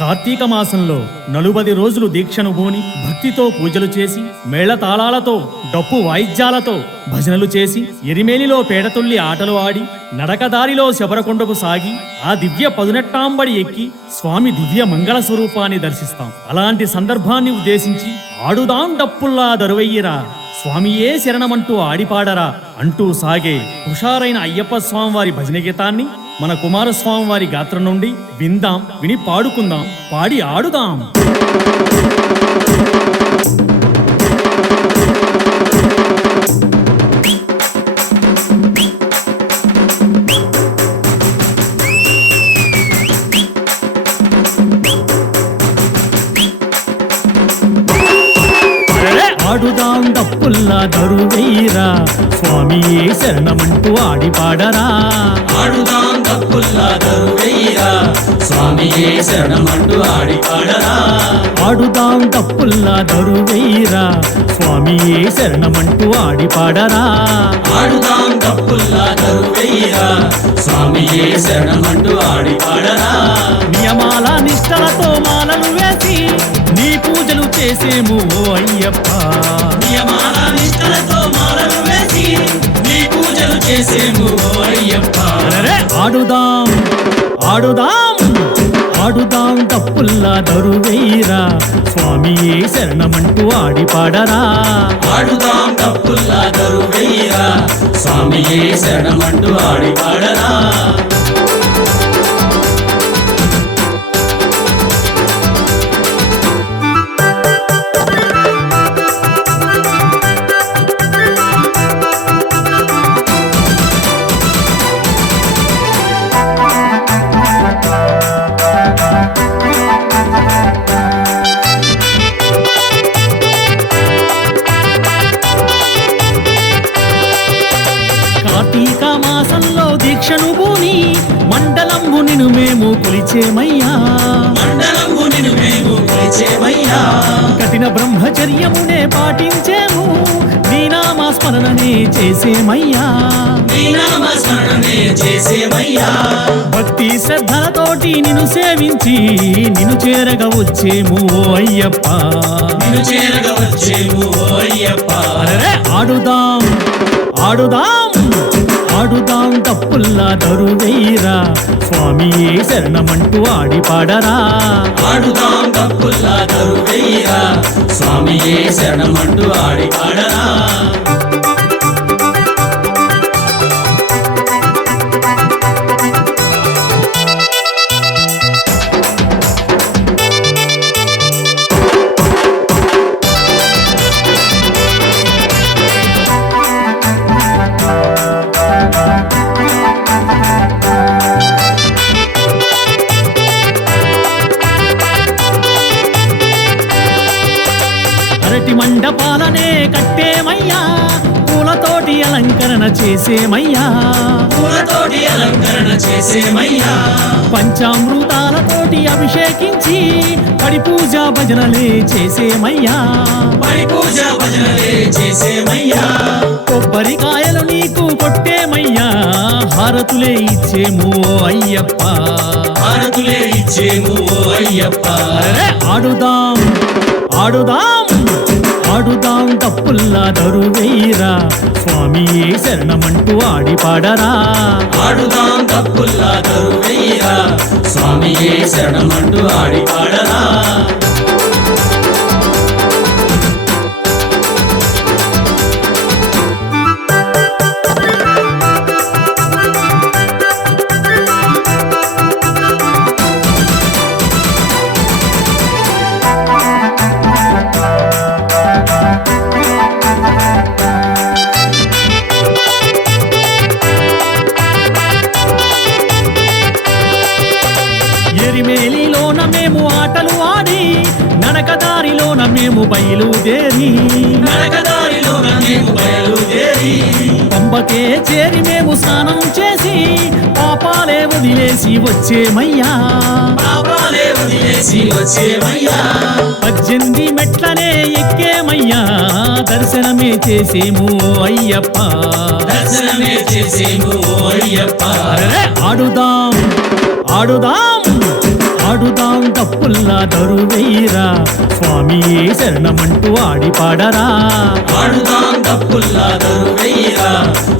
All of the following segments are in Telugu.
కార్తీక మాసంలో 40 రోజులు దీక్షను బూని భక్తితో పూజలు చేసి మేళతాళాలతో డప్పు వాయిద్యాలతో భజనలు చేసి ఎరిమేలిలో పేడతుల్లి ఆటలు ఆడి నడకదారిలో శబరకొండకు సాగి ఆ దివ్య పదునెట్టాంబడి ఎక్కి స్వామి దివ్య మంగళ స్వరూపాన్ని దర్శిస్తాం. అలాంటి సందర్భాన్ని ఉద్దేశించి ఆడుదాం డప్పుల్లా దరువయ్యిరా, స్వామియే శరణమంటూ ఆడిపాడరా అంటూ సాగే హుషారైన అయ్యప్ప స్వామి వారి భజన గీతాన్ని మన కుమారస్వామి వారి గాత్రం నుండి విందాం, విని పాడుకుందాం, పాడి ఆడుదాం. ఆడుదాం డప్పుల్లా దరువయ్యిరా, స్వామియే శరణమంటూ ఆడిపాడరా. ఆడుదాం డప్పుల్లా దరువయ్యిరా, స్వామియే శరణమంటూ ఆడిపాడరా. ఆడుదాం డప్పుల్లా దరువయ్యిరా, స్వామియే శరణమంటూ ఆడిపాడరా. ఆడుదాం డప్పుల్లా దరువయ్యిరా, స్వామియే శరణమంటూ ఆడిపాడరా. నియమాల నిష్టలతో మాలలు వేసి నీ పూజలు చేసేము ఓ అయ్యప్ప. నియమాల నిష్టలతో మాలలు వేసి నీ పూజలు చేసేము ఓ అయ్యప్ప. అరెరే ఆడుదాం ఆడుదాం ఆడుదాం డప్పుల్లా దరువయ్యిరా, స్వామియే శరణమంటూ ఆడిపాడరా. ఆడుదాం డప్పుల్లా దరువయ్యిరా, స్వామియే శరణమంటూ ఆడిపాడరా. కార్తీక మాసంలో దీక్షను బూని మండలంబు నిను మేము కొలిచేమయ్యా. మండలంబు నిన్ను మేము కొలిచేమయ్యా. కఠిన బ్రహ్మచర్యమునే పాటించేము, నీ నామ స్మరణనే చేసేమయ్యా. నీ నామ స్మరణనే చేసేమయ్యా. భక్తి శ్రద్ధలతోటి నిన్ను సేవించి నిన్ను చేరగా వచ్చేము ఓ అయ్యప్ప. నిన్ను చేరగా వచ్చేము ఓ అయ్యప్ప. అరెరే ఆడుదాం ఆడుదాం ఆడుదాం డప్పుల్లా దరువయ్యిరా, స్వామియే శరణమంటూ ఆడిపాడరా. ఆడుదాం డప్పుల్లా దరువయ్యిరా, స్వామియే శరణమంటూ ఆడిపాడరా. అరటి మండపాలనే కట్టేమయ్యా, పూలతోటి అలంకరణ చేసేమయ్యా. పూలతోటి అలంకరణ చేసేమయ్యా. పంచామృతాలతోటి అభిషేకించి పడి పూజ భజనలే చేసేమయ్యా. పడి పూజ భజనలే చేసేమయ్యా. కొబ్బరికాయలు నీకు కొట్టేమయ్యా, హారతులే ఇచ్చేము ఓ అయ్యప్ప. హారతులే ఇచ్చేము ఓ అయ్యప్ప. అరెరే ఆడుదాం ఆడుదాం ఆడుదాం డప్పుల్లా దరువయ్యిరా, స్వామియే శరణమంటూ ఆడిపాడరా. ఆడుదాం డప్పుల్లా దరువయ్యిరా, స్వామియే శరణమంటూ ఆడిపాడరా. ఎరిమేలిలోన మేము ఆటలు ఆడి నడకదారిలోన మేము బయలుదేరి నడకదారిలోన మేము బయలుదేరి పంబకే చేరి మేము స్నానం చేసి పాపాలే వదిలేసి వచ్చేమయ్యా. పాపాలే వదిలేసి వచ్చేమయ్యా. 18 మెట్లనే ఎక్కేమయ్యా, దర్శనమే చేసేము అయ్యప్ప. దర్శనమే చేసేము అయ్యప్ప. ఆడుదాం ఆడుదాం ఆడుదాం ఆడుదాం తప్పుల్లా దరువెయ్యరా స్వామియే శరణమంటూ ఆడి పాడరా ఆడుదాం తప్పుల్లా దరువెయ్యరా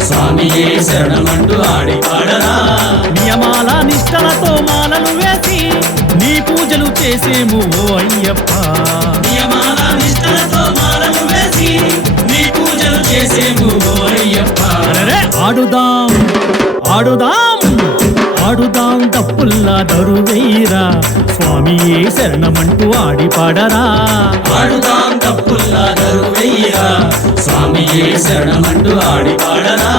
స్వామియే శరణమంటూ ఆడి పాడరా నియమాల నిష్టలతో మాలలు వేసి నీ పూజలు చేసేము ఓ అయ్యప్ప నియమాల నిష్టలతో మాలలు వేసి నీ పూజలు చేసేము ఓ అయ్యప్ప అరెరే! ఆడుదాం ఆడుదాం ఆడుదాం తప్పుల్లా దరువెయ్యరా స్వామియే శరణమంటూ ఆడి పాడరా ఆడుదాం తప్పుల్లా దరువెయ్యరా స్వామియే శరణమంటూ ఆడి పాడరా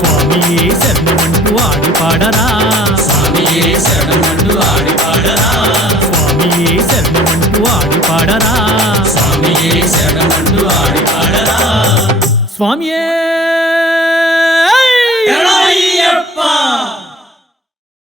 స్వామియే శరణమంటూ ఆడి పాడరా స్వామి